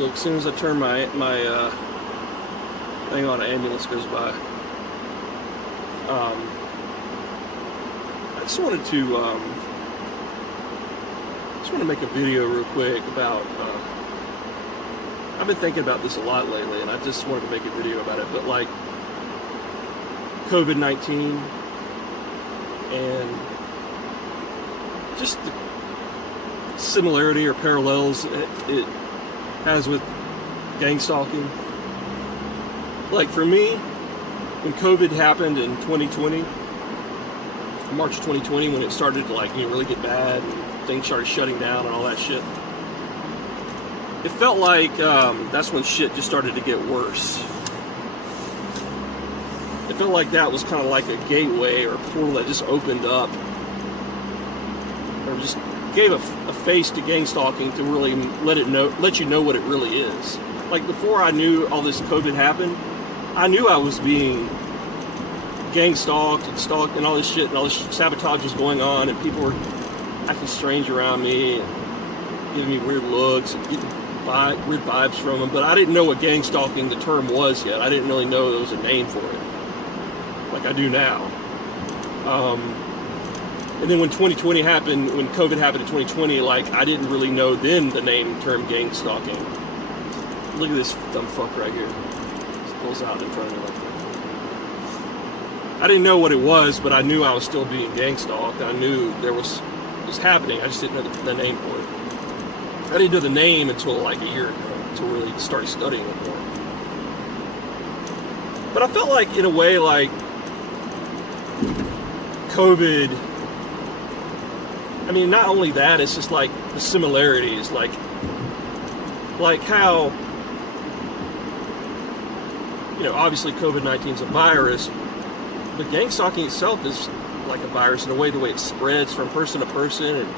Look, as soon as I turn my thing on, an ambulance goes by. I just wanted to make a video real quick about. I've been thinking about this a lot lately, and I just wanted to make a video about it. But like COVID-19 and just the similarity or parallels it has with gang stalking. Like for me, when COVID happened in 2020, March 2020, when it started to really get bad and things started shutting down and all that shit, it felt like that's when shit just started to get worse. It felt like that was kind of like a gateway or a portal that just opened up, or just gave a face to gang stalking to really let you know what it really is. Like before I knew all this COVID happened, I knew I was being gang stalked and all this shit, and all this sabotage was going on, and people were acting strange around me and giving me weird looks and getting weird vibes from them. But I didn't know what gang stalking, the term, was yet. I didn't really know there was a name for it like I do now. And then when 2020 happened, when COVID happened in 2020, I didn't really know then the term gang stalking. Look at this dumb fuck right here. Just pulls out in front of me like that. I didn't know what it was, but I knew I was still being gang stalked. I knew it was happening. I just didn't know the name for it. I didn't know the name until like a year ago, until I really started studying it more. But I felt like, in a way, like COVID, I mean, not only that, it's just like the similarities, like how, obviously COVID-19 is a virus, but gang stalking itself is like a virus in a way, the way it spreads from person to person, and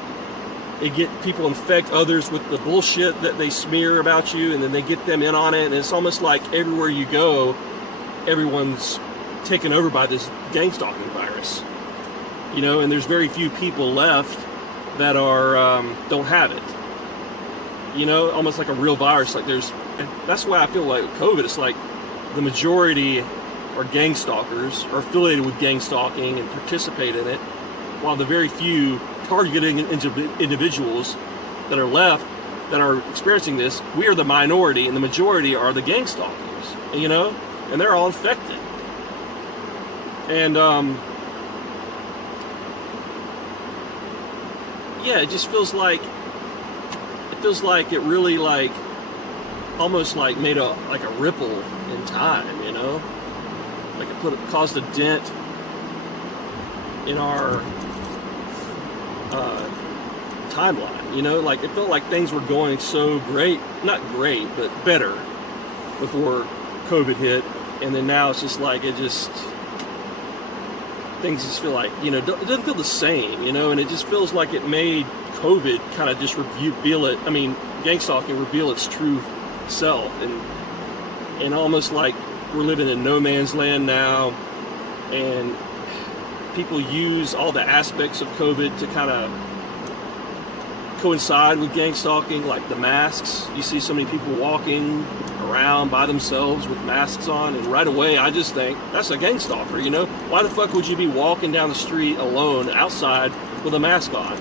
people infect others with the bullshit that they smear about you, and then they get them in on it, and it's almost like everywhere you go, everyone's taken over by this gang stalking virus, and there's very few people left that are don't have it, almost like a real virus. That's why I feel like COVID, it's like the majority are gang stalkers, are affiliated with gang stalking and participate in it, while the very few targeting individuals that are left that are experiencing this, we are the minority, and the majority are the gang stalkers, and they're all infected. And yeah, it just feels like it really almost made a ripple in time, like it caused a dent in our timeline, like it felt like things were going so great, not great, but better before COVID hit, and then now it's just things just feel like, it doesn't feel the same, and it just feels like it made COVID kind of just gang stalking reveal its true self, and almost like we're living in no man's land now, and people use all the aspects of COVID to kind of coincide with gang stalking, like the masks. You see so many people walking around by themselves with masks on, and right away I just think that's a gang stalker. Why the fuck would you be walking down the street alone outside with a mask on?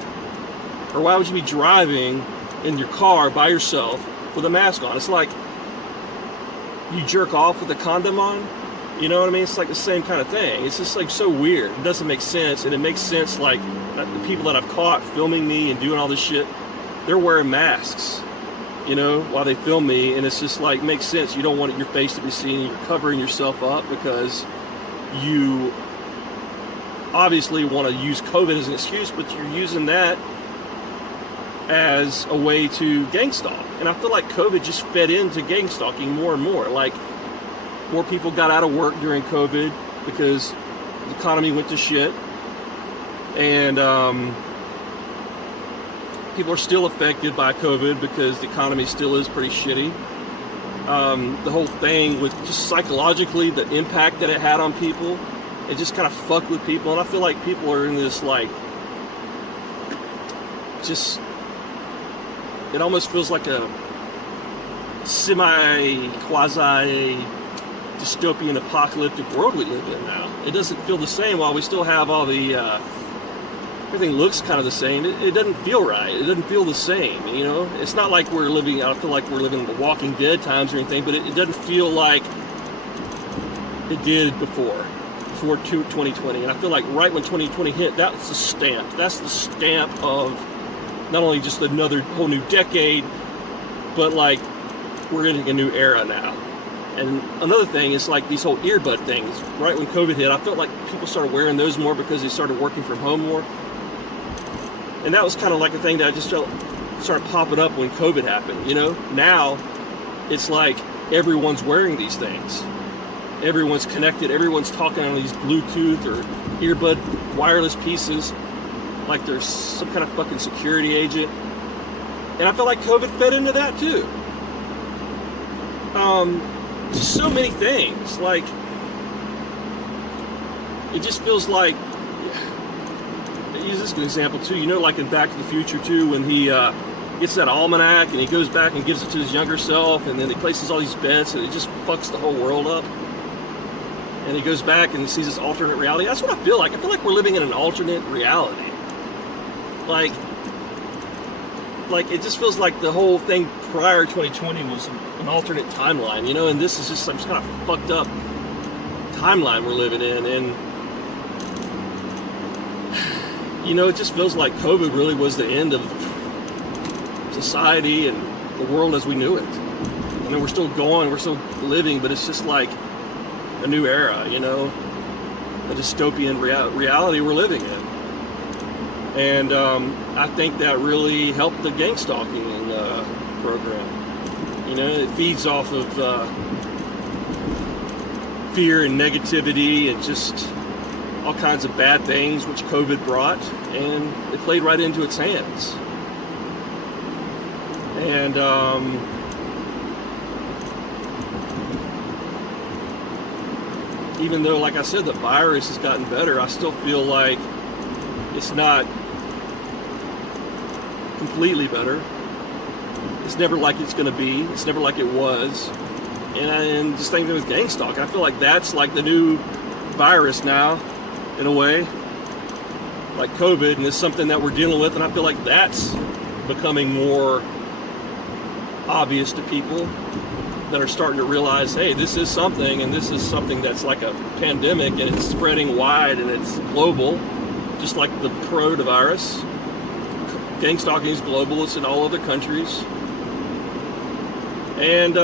Or why would you be driving in your car by yourself with a mask on? It's like you jerk off with a condom on. You know what I mean? It's like the same kind of thing. It's just so weird. It doesn't make sense, and it makes sense the people that I've caught filming me and doing all this shit, they're wearing masks, while they film me, and it's just makes sense. You don't want your face to be seen, and you're covering yourself up because you obviously want to use COVID as an excuse, but you're using that as a way to gang stalk. And I feel like COVID just fed into gang stalking more and more. More people got out of work during COVID because the economy went to shit, and people are still affected by COVID because the economy still is pretty shitty. The whole thing with just psychologically, the impact that it had on people, it just kind of fucked with people, and I feel like people are in this it almost feels like quasi dystopian apocalyptic world we live in now. It doesn't feel the same. While we still have all the everything looks kind of the same, it doesn't feel right. It doesn't feel the same, you know. It's not like I don't feel like we're living in the Walking Dead times or anything, but it doesn't feel like it did before 2020. And I feel like right when 2020 hit, that's the stamp. That's the stamp of not only just another whole new decade, but like we're in a new era now. And another thing is like these whole earbud things. Right when COVID hit, I felt like people started wearing those more because they started working from home more. And that was kind of like a thing that I just felt started popping up when COVID happened, you know? Now, it's like everyone's wearing these things. Everyone's connected, everyone's talking on these Bluetooth or earbud wireless pieces like there's some kind of fucking security agent. And I feel like COVID fed into that too. Just so many things. Like, it just feels like, I use this as an example too, you know, like in Back to the Future too, when he gets that almanac and he goes back and gives it to his younger self, and then he places all these bets and it just fucks the whole world up. And he goes back and he sees this alternate reality. That's what I feel like. I feel like we're living in an alternate reality. Like it just feels like the whole thing prior to 2020 was an alternate timeline, you know, and this is just some kind of fucked up timeline we're living in. And you know, it just feels like COVID really was the end of society and the world as we knew it. I mean, we're still going, we're still living, but it's just like a new era, you know, a dystopian reality we're living in. And I think that really helped the gangstalking program. You know, it feeds off of fear and negativity and just all kinds of bad things which COVID brought, and it played right into its hands. And even though, like I said, the virus has gotten better, I still feel like it's not completely better. It's never like it's going to be. It's never like it was. And just thinking with Gangstalk, I feel like that's like the new virus now, in a way, like COVID, and it's something that we're dealing with, and I feel like that's becoming more obvious to people that are starting to realize, hey, this is something, and this is something that's like a pandemic, and it's spreading wide, and it's global, just like the coronavirus. Gangstalking is global. It's in all other countries. And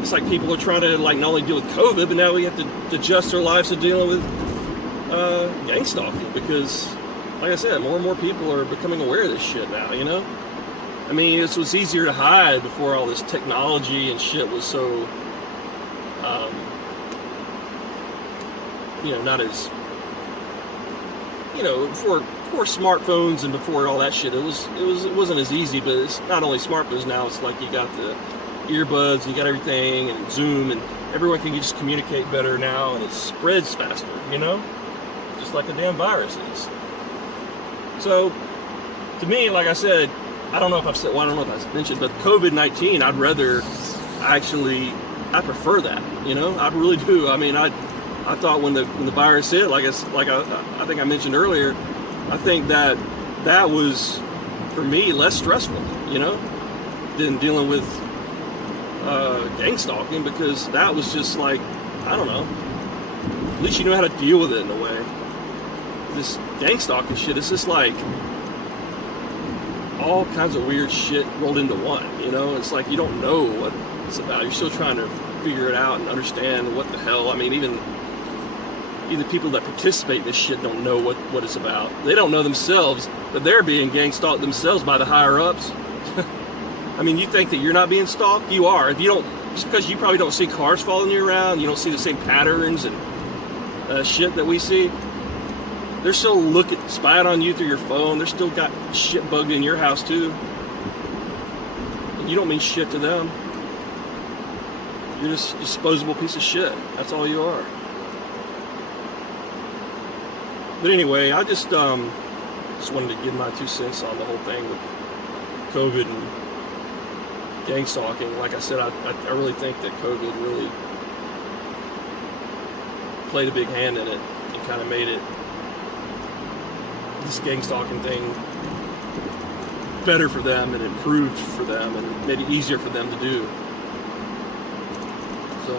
it's like people are trying to like not only deal with COVID, but now we have to adjust our lives to dealing with gangstalking, because, like I said, more and more people are becoming aware of this shit now, you know? I mean, it was easier to hide before all this technology and shit was so, you know, not as, you know, before smartphones and before all that shit, it wasn't as easy. But it's not only smartphones now. It's like you got the earbuds, you got everything, and Zoom, and everyone can just communicate better now, and it spreads faster. You know, just like a damn virus is. So, to me, like I said, I don't know if I mentioned, but COVID-19, I prefer that. You know, I really do. I mean, I thought when the virus hit, I think I mentioned earlier, I think that was, for me, less stressful, you know, than dealing with gangstalking, because that was just like, I don't know, at least you know how to deal with it in a way. This gangstalking shit, it's just like all kinds of weird shit rolled into one, you know? It's like you don't know what it's about. You're still trying to figure it out and understand what the hell. I mean, even people that participate in this shit don't know what it's about. They don't know themselves, but they're being gang-stalked themselves by the higher-ups. I mean, you think that you're not being stalked? You are. If you don't, just because you probably don't see cars following you around, you don't see the same patterns and shit that we see, they're still spying on you through your phone. They're still got shit bugged in your house too. And you don't mean shit to them. You're just a disposable piece of shit. That's all you are. But anyway, I just wanted to give my 2 cents on the whole thing with COVID and gang stalking. Like I said, I really think that COVID really played a big hand in it and kind of made it, this gang stalking thing, better for them and improved for them and made it easier for them to do. So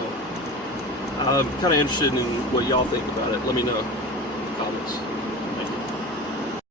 I'm kind of interested in what y'all think about it. Let me know in the comments.